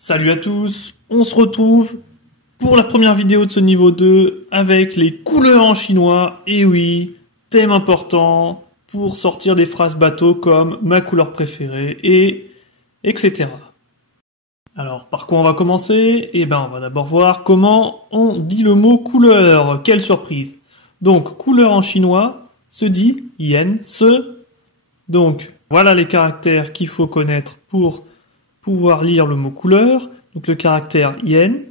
Salut à tous, on se retrouve pour la première vidéo de ce niveau 2 avec les couleurs en chinois. Et oui, thème important pour sortir des phrases bateau comme ma couleur préférée et etc. Alors, par quoi on va commencer? On va d'abord voir comment on dit le mot couleur. Quelle surprise! Donc, couleur en chinois se dit yen, se. Donc, voilà les caractères qu'il faut connaître pour pouvoir lire le mot couleur. Donc le caractère yen,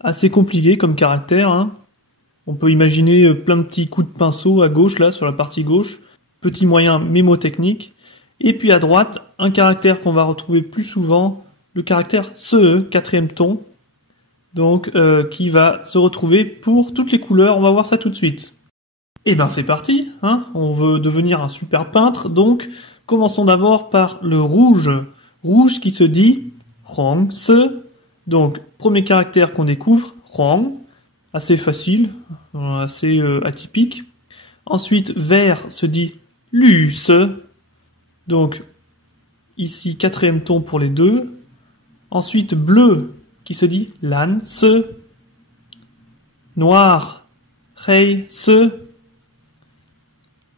assez compliqué comme caractère, hein. On peut imaginer plein de petits coups de pinceau à gauche, là, sur la partie gauche. Petit moyen mémotechnique. Et puis à droite, un caractère qu'on va retrouver plus souvent, le caractère se, quatrième ton. Donc, qui va se retrouver pour toutes les couleurs. On va voir ça tout de suite. C'est parti, hein. On veut devenir un super peintre, donc commençons d'abord par le rouge. Rouge qui se dit Huang Se. Donc, premier caractère qu'on découvre, Huang. Assez facile, assez atypique. Ensuite, vert se dit Lu Se. Donc, ici, quatrième ton pour les deux. Ensuite, bleu qui se dit Lan Se. Noir, Hei Se.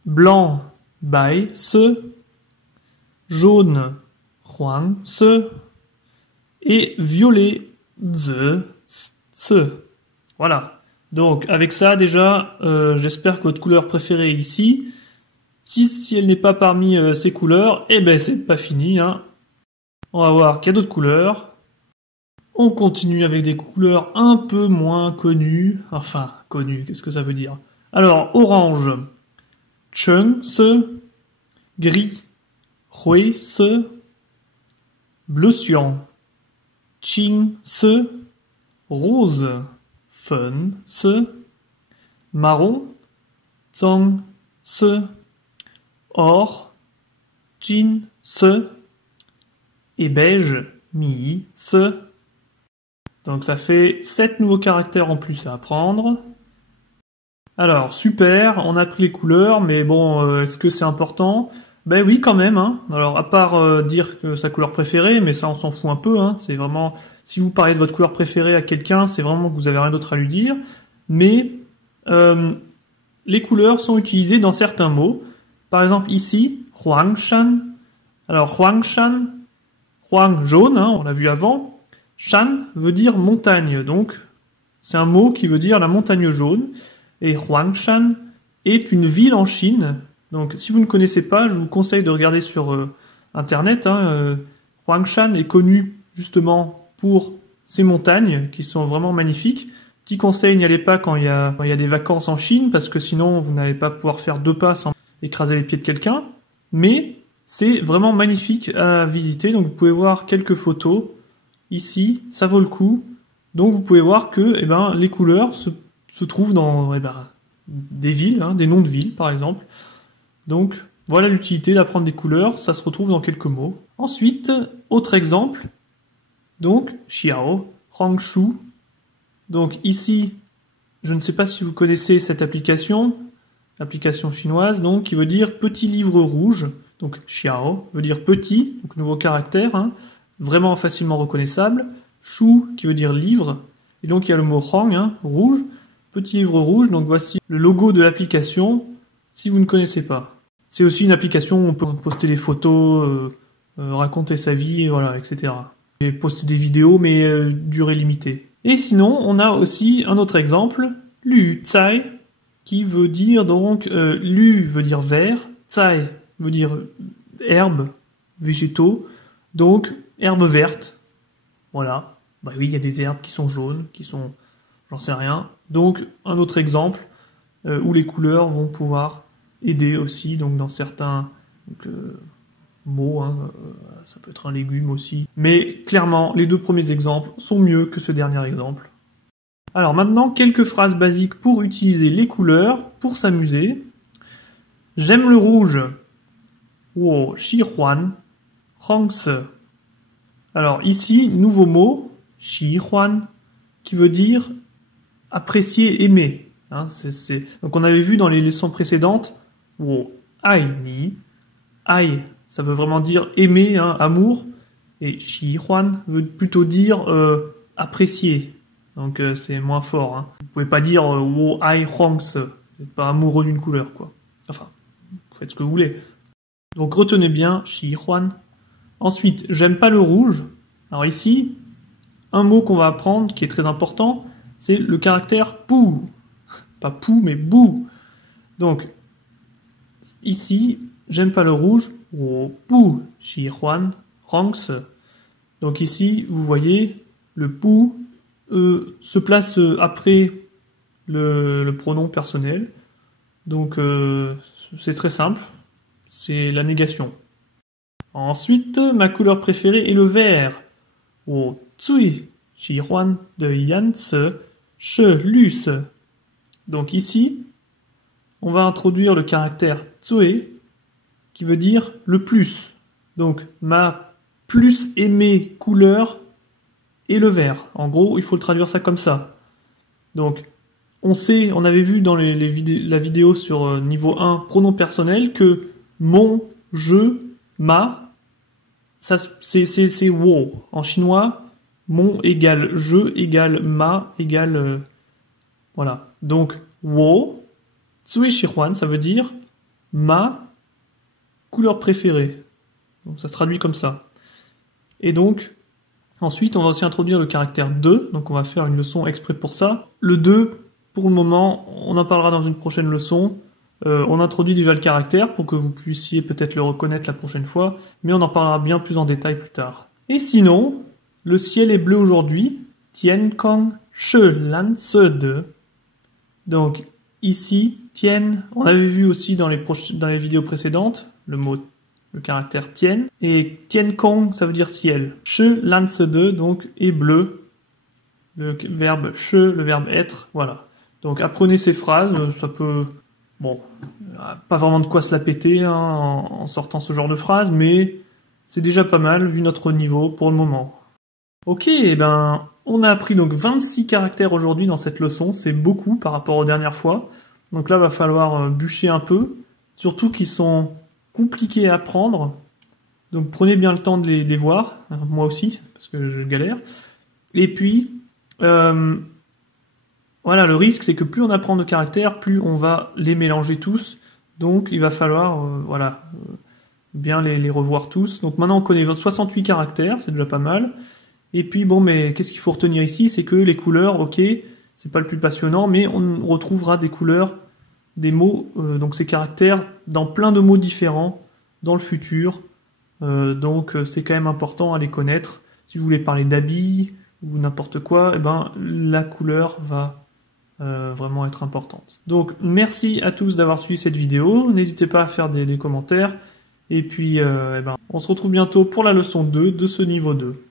Blanc, Bai Se. Jaune, Huang Se. Et violet, Ze Se. Voilà. Donc, avec ça, déjà, j'espère que votre couleur préférée est ici. Si elle n'est pas parmi ces couleurs, c'est pas fini, hein. On va voir qu'il y a d'autres couleurs. On continue avec des couleurs un peu moins connues. Enfin, connues, qu'est-ce que ça veut dire? Alors, orange, Cheng Se. Gris, Hui Se. Bleu cyan, Qing Se. Rose, Fen Se. Marron, Zhang Se. Or, Jin Se. Et beige, Mi Se. Donc ça fait 7 nouveaux caractères en plus à apprendre. Alors, super, on a pris les couleurs, mais bon, est-ce que c'est important? Ben oui, quand même, hein. Alors, à part dire que sa couleur préférée, mais ça, on s'en fout un peu, hein. C'est vraiment, si vous parlez de votre couleur préférée à quelqu'un, c'est vraiment que vous avez rien d'autre à lui dire. Mais, les couleurs sont utilisées dans certains mots. Par exemple, ici, Huangshan. Alors, Huangshan, Huang, jaune, hein, on l'a vu avant. Shan veut dire montagne, donc, c'est un mot qui veut dire la montagne jaune. Et Huangshan est une ville en Chine. Donc, si vous ne connaissez pas, je vous conseille de regarder sur Internet. Huangshan est connu justement pour ses montagnes qui sont vraiment magnifiques. Petit conseil, n'y allez pas quand il y a des vacances en Chine, parce que sinon vous n'allez pas pouvoir faire 2 pas sans écraser les pieds de quelqu'un. Mais c'est vraiment magnifique à visiter. Donc, vous pouvez voir quelques photos ici. Ça vaut le coup. Donc, vous pouvez voir que les couleurs se trouvent dans des villes, hein, des noms de villes par exemple. Donc, voilà l'utilité d'apprendre des couleurs, ça se retrouve dans quelques mots. Ensuite, autre exemple, donc, Xiao, Huangshu. Donc ici, je ne sais pas si vous connaissez cette application, l'application chinoise, donc, qui veut dire petit livre rouge. Donc, Xiao veut dire petit, donc nouveau caractère, hein, vraiment facilement reconnaissable. Shu qui veut dire livre, et donc il y a le mot Huang, hein, rouge, petit livre rouge, donc voici le logo de l'application, si vous ne connaissez pas. C'est aussi une application où on peut poster des photos, raconter sa vie, voilà, etc. Et poster des vidéos, mais durée limitée. Et sinon, on a aussi un autre exemple, Lu Tsai, qui veut dire donc, Lu veut dire vert, Tsai veut dire herbe, végétaux, donc herbe verte. Voilà. Bah oui, il y a des herbes qui sont jaunes, qui sont, j'en sais rien. Donc, un autre exemple où les couleurs vont pouvoir aider aussi, donc dans certains mots, hein, ça peut être un légume aussi. Mais clairement, les 2 premiers exemples sont mieux que ce dernier exemple. Alors maintenant, quelques phrases basiques pour utiliser les couleurs, pour s'amuser. J'aime le rouge. Wo shi huan hong se. Alors ici, nouveau mot, shi huan, qui veut dire apprécier, aimer. Hein, Donc on avait vu dans les leçons précédentes, wo ai ni, ai, ça veut vraiment dire aimer, hein, amour, Et Shihuan veut plutôt dire apprécier. Donc c'est moins fort. Hein. Vous pouvez pas dire Wo Ai Huangse. Vous n'êtes pas amoureux d'une couleur, quoi. Enfin, vous faites ce que vous voulez. Donc retenez bien Shihuan. Ensuite, j'aime pas le rouge. Alors ici, un mot qu'on va apprendre qui est très important, c'est le caractère pou. Pas pou, mais bou. Donc, ici, j'aime pas le rouge. Wo bu Shihuan Huangse. Donc ici, vous voyez, le pou se place après le pronom personnel. Donc c'est très simple, c'est la négation. Ensuite, ma couleur préférée est le vert. Wo zui Shihuan de Yanse She Lus. Donc ici, on va introduire le caractère zui qui veut dire le plus. Donc ma plus aimée couleur est le vert. En gros, il faut le traduire ça comme ça. Donc on sait, on avait vu dans la vidéo sur niveau 1, pronom personnel, que mon, je, ma, ça c'est wo. En chinois, mon égale je égale ma égale voilà. Donc wo, zui shihuan, ça veut dire ma couleur préférée. Donc ça se traduit comme ça. Et donc ensuite, on va aussi introduire le caractère de. Donc on va faire une leçon exprès pour ça. Le de, pour le moment, on en parlera dans une prochaine leçon. On introduit déjà le caractère pour que vous puissiez peut-être le reconnaître la prochaine fois, mais on en parlera bien plus en détail plus tard. Et sinon, le ciel est bleu aujourd'hui. Tian Kong She Lan Se De. Donc ici, Tian, on avait vu aussi dans les vidéos précédentes, le caractère Tian. Et Tian Kong, ça veut dire ciel. She Lan Se De, donc, est bleu. Le verbe she, le verbe être, voilà. Donc apprenez ces phrases, ça peut... Bon, pas vraiment de quoi se la péter hein, en sortant ce genre de phrases, mais c'est déjà pas mal vu notre niveau pour le moment. Ok, eh ben, on a appris donc 26 caractères aujourd'hui dans cette leçon, c'est beaucoup par rapport aux dernières fois. Donc là, va falloir bûcher un peu, surtout qu'ils sont compliqués à apprendre. Donc prenez bien le temps de les voir, moi aussi, parce que je galère. Et puis, voilà, le risque, c'est que plus on apprend de caractères, plus on va les mélanger tous. Donc, il va falloir, bien les revoir tous. Donc, maintenant, on connaît 68 caractères, c'est déjà pas mal. Et puis, bon, mais qu'est-ce qu'il faut retenir ici? C'est que les couleurs, ok, c'est pas le plus passionnant, mais on retrouvera des couleurs, des mots, donc ces caractères, dans plein de mots différents dans le futur. Donc, c'est quand même important à les connaître. Si vous voulez parler d'habits ou n'importe quoi, eh ben, la couleur va vraiment être importante. Donc merci à tous d'avoir suivi cette vidéo, n'hésitez pas à faire des commentaires, et puis eh ben, on se retrouve bientôt pour la leçon 2 de ce niveau 2.